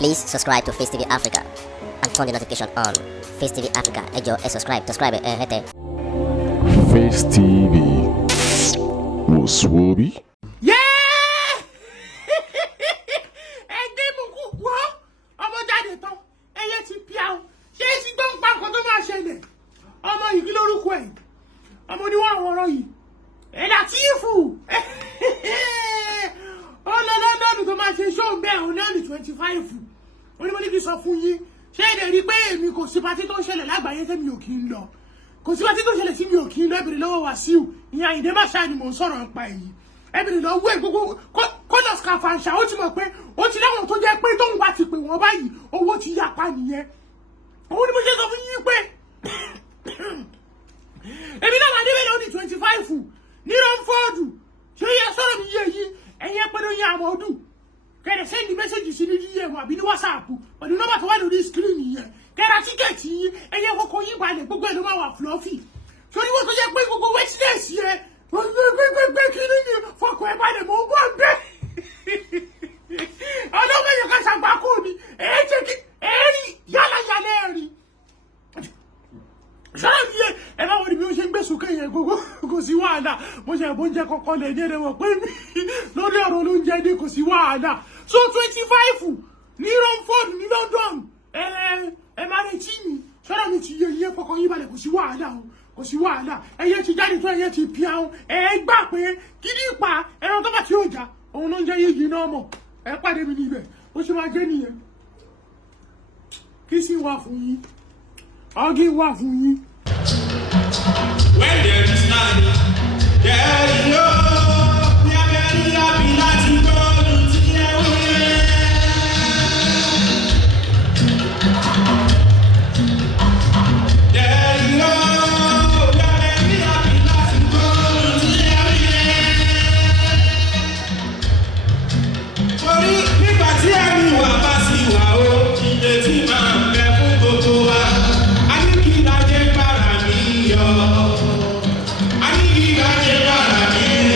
Please subscribe to Facetv Africa and turn the notification on. Facetv Africa, ẹ jọ̀ọ́, subscribe, hete. Face TV was Swoby. Yeah! Ẹgbẹ́ mo kú wọ́ ọmọ jáde tán ẹyẹ ti pia o ṣé ti tó ń pa nǹkan tó máa ṣẹlẹ̀ ọmọ yìí kí lórúkọ ẹ̀ ọmọ oníwọ̀n ọ̀rọ̀ yìí Lateef ọlọ́lọ́dún tó máa ṣe ṣóò bẹ́ẹ̀ òun náà ní 25 onímọ̀ níbi sọ fún yín ṣé èdè rí pé èmi kò sí patí tó ń ṣẹlẹ̀ lágbàáyé tẹ́mi ò kí ń lọ kò sí patí tó ń ṣẹlẹ̀ tí mi ò kí ń lọ ẹbìrì lọ́wọ́ Wàsíù ìyẹn Àyìndé Máṣáà ni mò ń sọ̀rọ̀ nípa èyí ẹbìrì lọ́wọ́ ẹ̀ gbogbo kọ́nà skàfàǹṣà ó ti mọ̀ pé ó ti láwọn tó jẹ́ pé tóun bá ti pè wọ́n báyìí owó ti yapa nìyẹn òun ni mo ṣe sọ fún yín pé èmi náà wà níbẹ̀ lónìí 25 ní rọ́nfọ́ọ̀dù ṣé yẹ sọ̀rọ̀ mi yé yín ẹ̀yin ẹ̀pẹ́ yẹn àmọ́ ọdún kẹ̀rẹ̀ sẹ́ndì mẹ́sẹ̀gì sí ní DM àbí ní WhatsApp pẹ̀lú nọ́mbà tó wà lórí screen yẹn kẹ́ra tíkẹ́ẹ̀tì yín ẹ̀yẹ kọ́kọ́ yín balẹ̀ gbogbo ẹ̀ ló máa wà fluffy sórí wọ́n tó jẹ́ pé gbogbo wetness yẹn gbẹgbẹgbẹ kiri ni fọkàn ẹ̀ balẹ̀ mọ́ bọ́ bẹ́ẹ̀ ọlọ́mọ yẹn ká ṣàgbákò ni ẹ̀ jẹ́ kí ẹ̀rí yálà yálà ẹ̀rí sọ́dọ̀ mi yẹ ẹ bá wọlé bí ó ṣe ń gbé sókè yẹn gbogbo kò sí wàhálà mo ṣe àbó oúnjẹ kọ̀ọ̀kan lè ní ẹ̀rẹ̀ wọ̀ pé lórí ọ̀rọ̀ olóúnjẹ ní kò sí wàhálà so 25 ní Romford ní London ẹ máa retí mi sọ́dọ̀ mi ti yẹ iye fọkàn yín balẹ̀ kò sí wàhálà o kò sí wàhálà ẹyẹ ti jáde tó ẹyẹ ti pia o ẹ gbà pé kí ní ipa ẹran tó bá ti ọjà òun ló ń jẹ yéyí náà mọ̀ ẹ pàdé mi níbẹ̀ ó ṣe máa jẹ́ nìyẹn kí sì wà fún yín ọgí wà fún yín. When there is none, there is no. We are very happy that you go to the way. There is no. We are very happy that you go to the way. Torí nígbà tí ẹ̀mí wà bá sí wà ó, ìdè tí máa ń bẹ fún gbogbo wa. A ní kí ìdájẹ́ gbára mi yọ. I need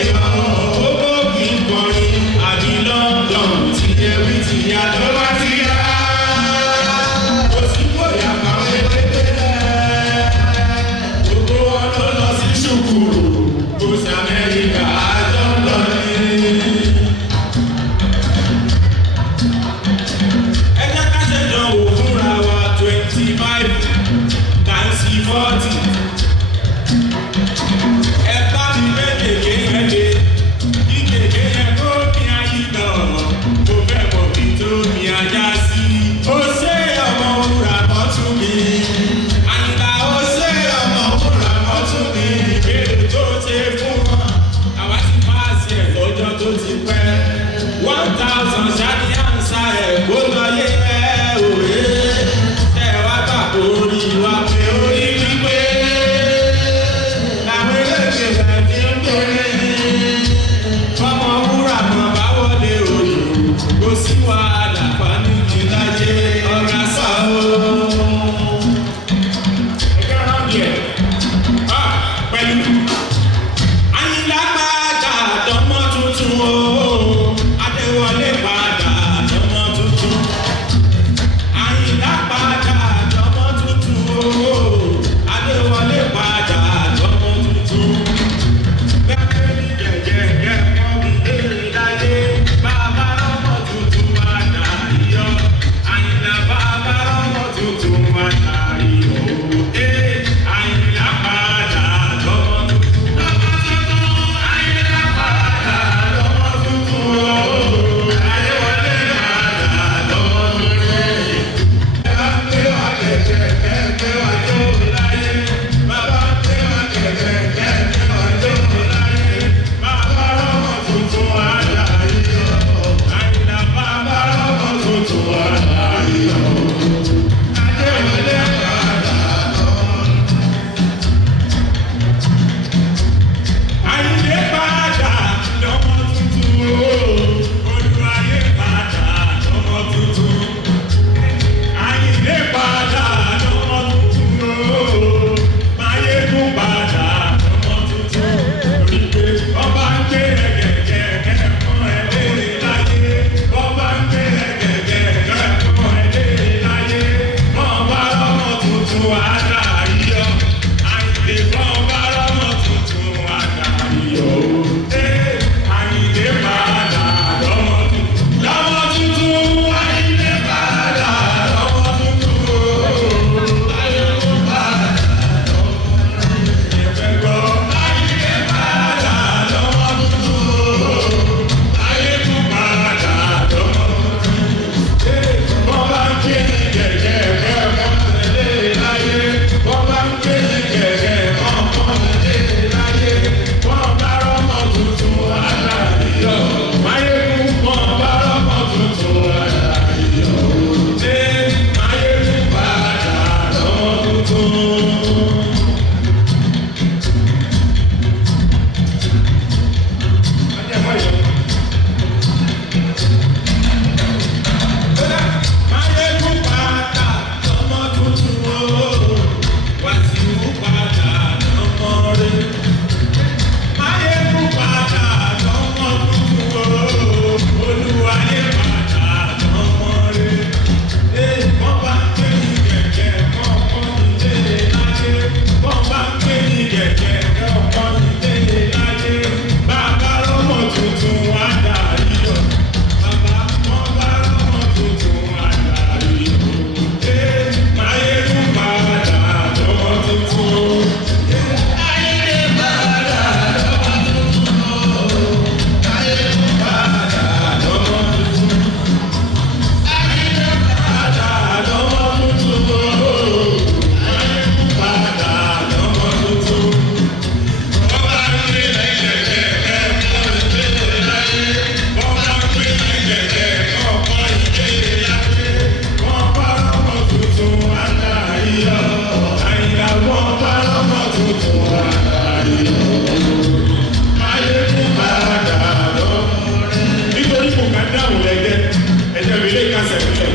ṣe ìpínlẹ̀.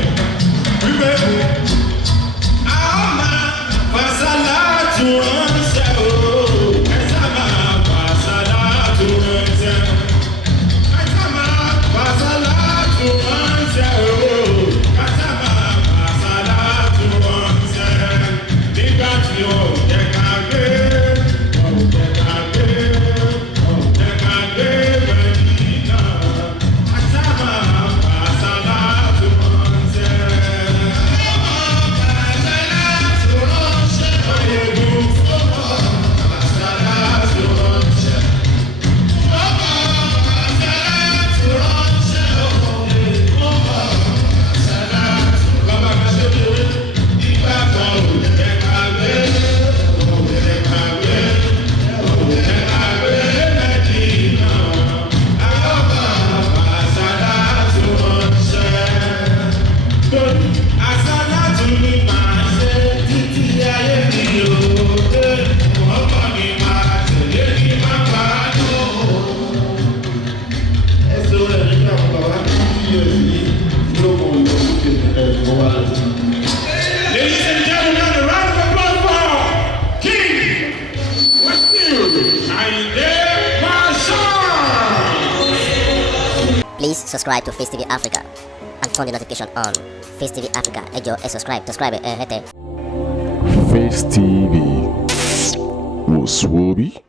Wípé a ó máa pàṣálà tù ránṣẹ́ o. Ẹ sá máa pàṣálà tù ránṣẹ́. Ẹ sá máa pàṣálà tù ránṣẹ́ o. Ẹ sá máa pàṣálà tù ránṣẹ́. Nígbà tí ó jẹ́ ká gbé, ó jẹ́ ká gbé, ó jẹ́ ká gbé bẹ́ẹ̀ni náà. Ẹ sá máa pàṣálà tù ránṣẹ́. Pàṣálà tù ránṣẹ́. Oyègùn pàṣálà tù ránṣẹ́. Pàṣálà tù ránṣẹ́. Bàbá kan ṣe bí ewé. Ìgbà kan ò jẹ́ ká gbé, ò jẹ́ ká gbé, ò jẹ́ ká gbé bẹ́ẹ̀ni náà. A ó máa pàṣálà tù ránṣẹ́. Torí àṣálà tù ní màá ṣe títí ayé mi o. Ọkọ mi máa tẹ̀lé ní bàbá lò. Ẹ̀sọ́ rẹ̀ nígbà wọn bàbá ní years yìí ló mọ ìlọsókè ẹ̀kọ́ wa. Ladies and gentlemen, a round of applause for King Wasiu Ayinde Marshal. Please subscribe to Face TV Africa and turn the notification on. Face TV Africa, ẹ jọ̀ọ́, subscribe, hete. Face TV was Swoby.